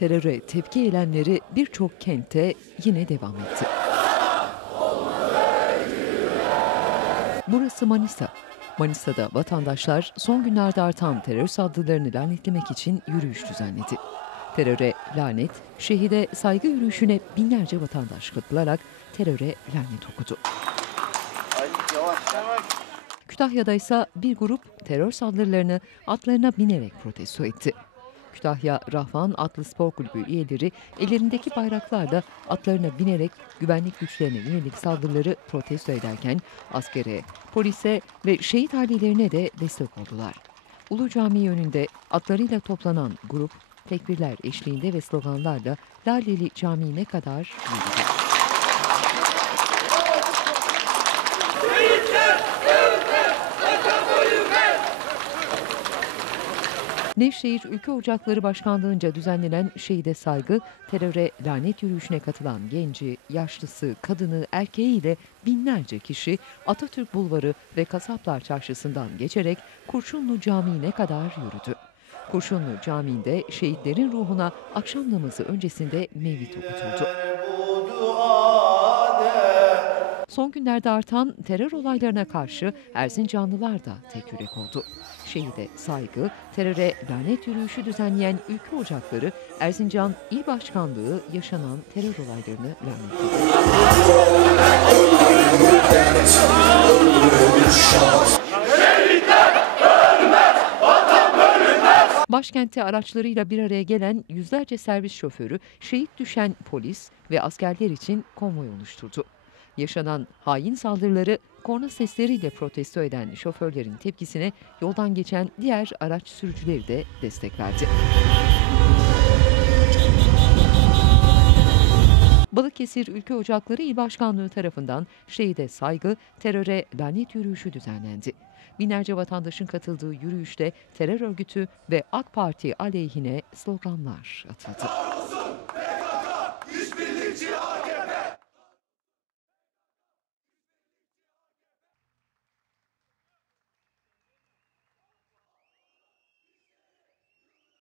Teröre tepki eylemleri birçok kentte yine devam etti. Burası Manisa. Manisa'da vatandaşlar son günlerde artan terör saldırılarını lanetlemek için yürüyüş düzenledi. Teröre lanet, şehide saygı yürüyüşüne binlerce vatandaş katılarak teröre lanet okudu. Kütahya'da ise bir grup terör saldırılarını atlarına binerek protesto etti. Kütahya Rahvan Atlı Spor Kulübü üyeleri ellerindeki bayraklarla atlarına binerek güvenlik güçlerine yönelik saldırıları protesto ederken askere, polise ve şehit ailelerine de destek oldular. Ulu Cami önünde atlarıyla toplanan grup tekbirler eşliğinde ve sloganlarla Laleli Camii'ne kadar yürüdü. Nevşehir Ülke Ocakları Başkanlığı'nca düzenlenen şehide saygı, teröre lanet yürüyüşüne katılan genci, yaşlısı, kadını, erkeğiyle binlerce kişi Atatürk Bulvarı ve Kasaplar Çarşısı'ndan geçerek Kurşunlu Camii'ne kadar yürüdü. Kurşunlu Camii'nde şehitlerin ruhuna akşam namazı öncesinde mevlid okutuldu. Son günlerde artan terör olaylarına karşı Erzincanlılar da tek yürek oldu. Şehide saygı, teröre lanet yürüyüşü düzenleyen Ülke Ocakları Erzincan İl Başkanlığı yaşanan terör olaylarını lanetledi. Başkentte araçlarıyla bir araya gelen yüzlerce servis şoförü, şehit düşen polis ve askerler için konvoy oluşturdu. Yaşanan hain saldırıları korna sesleriyle protesto eden şoförlerin tepkisine yoldan geçen diğer araç sürücüleri de destek verdi. Balıkesir Ülke Ocakları İl Başkanlığı tarafından şehide saygı, teröre lanet yürüyüşü düzenlendi. Binlerce vatandaşın katıldığı yürüyüşte terör örgütü ve AK Parti aleyhine sloganlar atıldı.